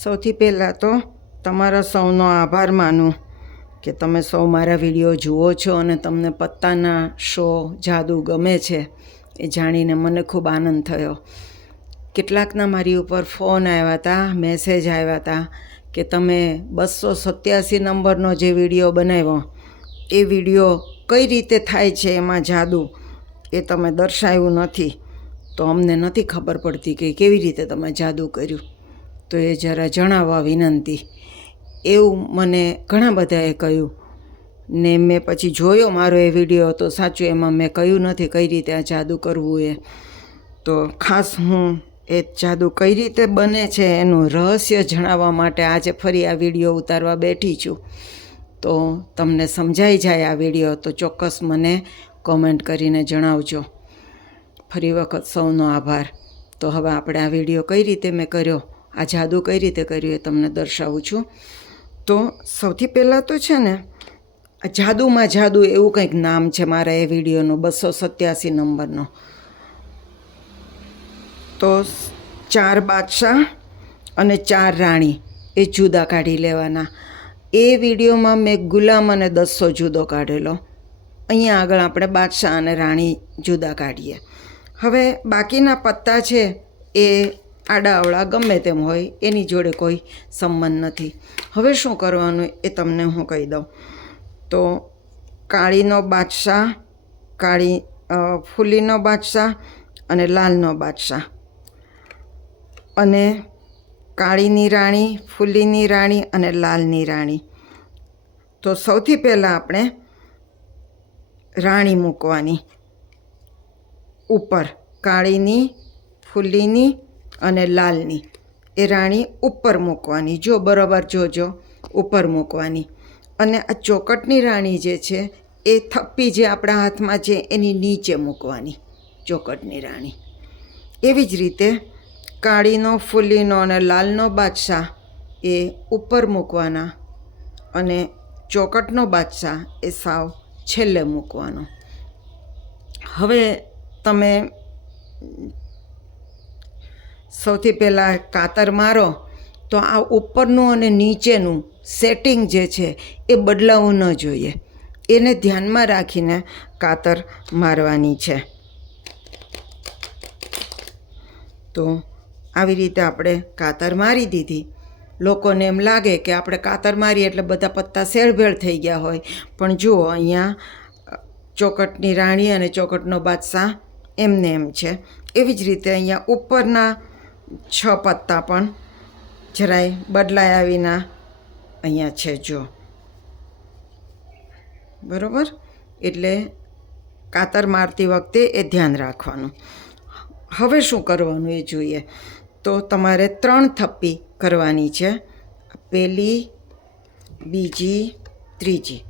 સૌથી પહેલાં તો તમારા સૌનો આભાર માનું કે તમે સૌ મારા વિડીયો જુઓ છો અને તમને પત્તાના શો જાદુ ગમે છે એ જાણીને મને ખૂબ આનંદ થયો. કેટલાકના મારી ઉપર ફોન આવ્યા હતા, મેસેજ આવ્યા હતા કે તમે 287 નંબરનો જે વિડીયો બનાવ્યો એ વિડીયો કઈ રીતે થાય છે, એમાં જાદુ એ તમે દર્શાવ્યું નથી, તો અમને નથી ખબર પડતી કે કેવી રીતે તમે જાદુ કર્યું, તો એ જરા જણાવવા વિનંતી. એવું મને ઘણા બધાએ કહ્યું ને મેં પછી જોયો મારો એ વિડીયો, તો સાચું એમાં મેં કહ્યું નથી કઈ રીતે આ જાદુ કરવું એ. તો ખાસ હું એ જાદુ કઈ રીતે બને છે એનું રહસ્ય જણાવવા માટે આજે ફરી આ વિડીયો ઉતારવા બેઠી છું. તો તમને સમજાઈ જાય આ વિડીયો તો ચોક્કસ મને કોમેન્ટ કરીને જણાવજો. ફરી વખત સૌનો આભાર. તો હવે આપણે આ વિડીયો કઈ રીતે મેં કર્યો, આ જાદુ કઈ રીતે કર્યું એ તમને દર્શાવું છું. તો સૌથી પહેલાં તો છે ને, જાદુમાં જાદુ એવું કંઈક નામ છે મારા એ વિડીયોનું 287 નંબરનો. તો 4 બાદશાહ અને 4 રાણી એ જુદા કાઢી લેવાના. એ વિડીયોમાં મેં ગુલામ અને દસ્સો જુદો કાઢેલો. અહીંયા આગળ આપણે બાદશાહ અને રાણી જુદા કાઢીએ. હવે બાકીના પત્તા છે એ આડાઅવળા ગમે તેમ હોય, એની જોડે કોઈ સંબંધ નથી. હવે શું કરવાનું એ તમને હું કહી દઉં. તો કાળીનો બાદશાહ, ફૂલીનો બાદશાહ અને લાલનો બાદશાહ, અને કાળીની રાણી, ફૂલીની રાણી અને લાલની રાણી. તો સૌથી પહેલાં આપણે રાણી મૂકવાની ઉપર, કાળીની, ફૂલીની અને લાલની એ રાણી ઉપર મૂકવાની. જો બરાબર જોજો, ઉપર મૂકવાની. અને આ ચોકટની રાણી જે છે એ થપ્પી જે આપણા હાથમાં છે એની નીચે મૂકવાની, ચોકટની રાણી. એવી જ રીતે કાળીનો, ફૂલીનો અને લાલનો બાદશાહ એ ઉપર મૂકવાના અને ચોકટનો બાદશાહ એ સાવ છેલ્લે મૂકવાનો. હવે તમે સૌથી પહેલાં કાતર મારો તો આ ઉપરનું અને નીચેનું સેટિંગ જે છે એ બદલાવવું ન જોઈએ, એને ધ્યાનમાં રાખીને કાતર મારવાની છે. તો આવી રીતે આપણે કાતર મારી દીધી. લોકોને એમ લાગે કે આપણે કાતર મારીએ એટલે બધા પત્તા શેરભેળ થઈ ગયા હોય, પણ જુઓ અહીંયા ચોકટની રાણી અને ચોકટનો બાદશાહ એમને એમ છે. એવી જ રીતે અહીંયા ઉપરના 6 પત્તા પણ જરાય બદલાયા વિના અહીંયા છે, જો બરાબર. એટલે કાતર મારતી વખતે એ ધ્યાન રાખવાનું. હવે શું કરવાનું એ જોઈએ. તો તમારે 3 થપ્પી કરવાની છે. પહેલી, બીજી, ત્રીજી,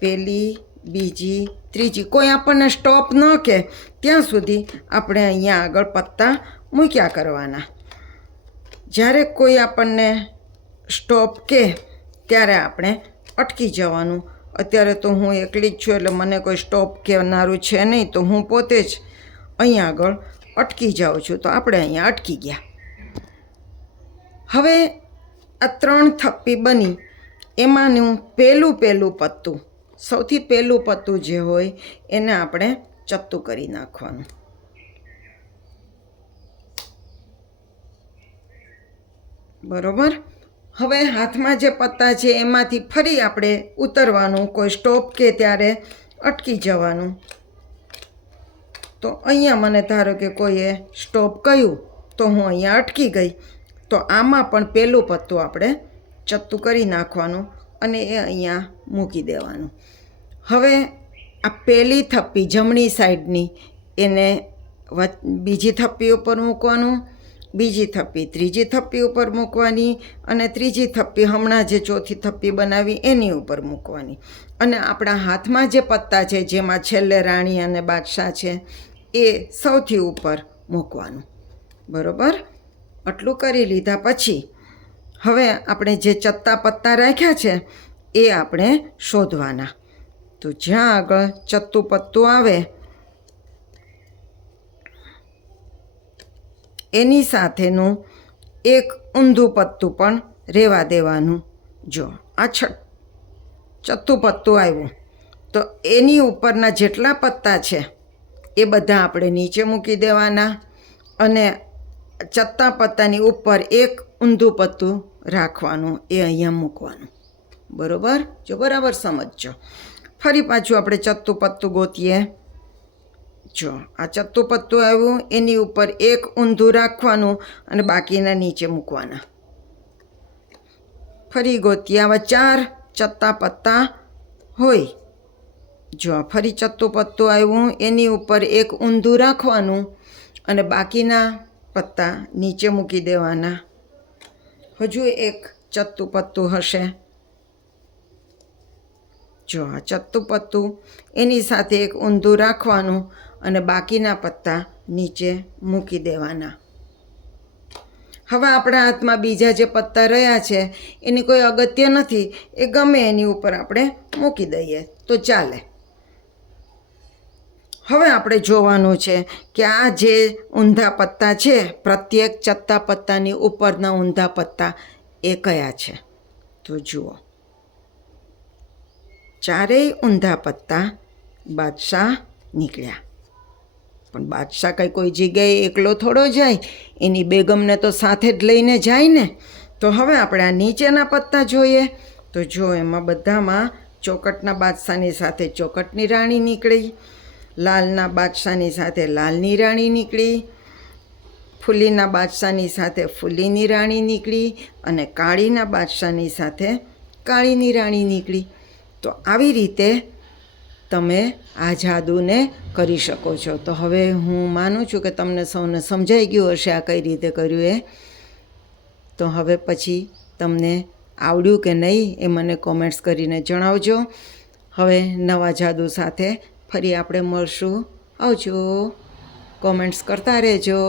પહેલી, બીજી, ત્રીજી. કોઈ આપણને સ્ટોપ ન કે ત્યાં સુધી આપણે અહીંયા આગળ પત્તા મૂક્યા કરવાના. જ્યારે કોઈ આપણને સ્ટોપ કે ત્યારે આપણે અટકી જવાનું. અત્યારે તો હું એકલી જ છું એટલે મને કોઈ સ્ટોપ કહેનારું છે નહીં, તો હું પોતે જ અહીંયા આગળ અટકી જાઉં છું. તો આપણે અહીંયા અટકી ગયા. હવે આ 3 થપ્પી બની, એમાંનું પહેલું પત્તું, સૌથી પહેલું પત્તું જે હોય એને આપણે ચત્તું કરી નાખવાનું. બરાબર. હવે હાથમાં જે પત્તા છે એમાંથી ફરી આપણે ઉતરવાનું. કોઈ સ્ટોપ કે ત્યારે અટકી જવાનું. તો અહીંયા મને ધારો કે કોઈએ સ્ટોપ કહ્યું તો હું અહીંયા અટકી ગઈ. તો આમાં પણ પહેલું પત્તું આપણે ચત્તું કરી નાખવાનું અને એ અહીંયા મૂકી દેવાનું. હવે આ પહેલી થપ્પી જમણી સાઈડની એને બીજી થપ્પી ઉપર મૂકવાનું, બીજી થપ્પી ત્રીજી થપ્પી ઉપર મૂકવાની અને ત્રીજી થપ્પી હમણાં જે ચોથી થપ્પી બનાવી એની ઉપર મૂકવાની. અને આપણા હાથમાં જે પત્તા છે જેમાં છેલ્લે રાણી અને બાદશાહ છે એ સૌથી ઉપર મૂકવાનું. બરાબર. આટલું કરી લીધા પછી હવે આપણે જે ચત્તા પત્તા રાખ્યા છે એ આપણે શોધવાના. તો જ્યાં આગળ ચત્તું પત્તું આવે એની સાથેનું એક ઊંધું પત્તું પણ રહેવા દેવાનું. જો આ ચોથું પત્તું આવ્યું તો એની ઉપરના જેટલા પત્તા છે એ બધા આપણે નીચે મૂકી દેવાના અને ચોથા પત્તાની ઉપર એક ઊંધું પત્તું રાખવાનું, એ અહીંયા મૂકવાનું. બરાબર? જો બરાબર સમજજો. ફરી પાછું આપણે ચોથું પત્તું ગોતીએ. જો આ ચોથું પત્તું આવ્યું, એની ઉપર એક ઊંધું રાખવાનું અને બાકીના નીચે મૂકવાના. ફરી ગોતીએ. આવા 4 ચોથા પત્તા હોય. જો ફરી ચોથું પત્તું આવ્યું, એની ઉપર એક ઊંધું રાખવાનું અને બાકીના પત્તા નીચે મૂકી દેવાના. હજુ એક ચોથું પત્તું હશે. જો આ ચોથું પત્તું, એની સાથે એક ઊંધું રાખવાનું અને બાકીના પત્તા નીચે મૂકી દેવાના. હવે આપણા હાથમાં બીજા જે પત્તા રહ્યા છે એની કોઈ અગત્ય નથી, એ ગમે એની ઉપર આપણે મૂકી દઈએ તો ચાલે. હવે આપણે જોવાનું છે કે આ જે ઊંધા પત્તા છે, પ્રત્યેક ચોથા પત્તાની ઉપરના ઊંધા પત્તા એ કયા છે. તો જુઓ, ચારેય ઊંધા પત્તા બાદશાહ નીકળ્યા. પણ બાદશાહ કંઈ કોઈ જગ્યાએ એકલો થોડો જાય, એની બેગમને તો સાથે જ લઈને જાય ને. તો હવે આપણે આ નીચેના પત્તા જોઈએ. તો જો એમાં બધામાં ચોકટના બાદશાહની સાથે ચોકટની રાણી નીકળી, લાલના બાદશાહની સાથે લાલની રાણી નીકળી, ફૂલીના બાદશાહની સાથે ફૂલીની રાણી નીકળી અને કાળીના બાદશાહની સાથે કાળીની રાણી નીકળી. તો આવી રીતે તમે આ જાદુને કરી શકો છો. તો હવે હું માનું છું કે તમને સૌને સમજાઈ ગયું હશે આ કઈ રીતે કર્યું એ. તો હવે પછી તમને આવડ્યું કે નહીં એ મને કોમેન્ટ્સ કરીને જણાવજો. હવે નવા જાદુ સાથે ફરી આપણે મળશું. આવજો. કોમેન્ટ્સ કરતા રહેજો.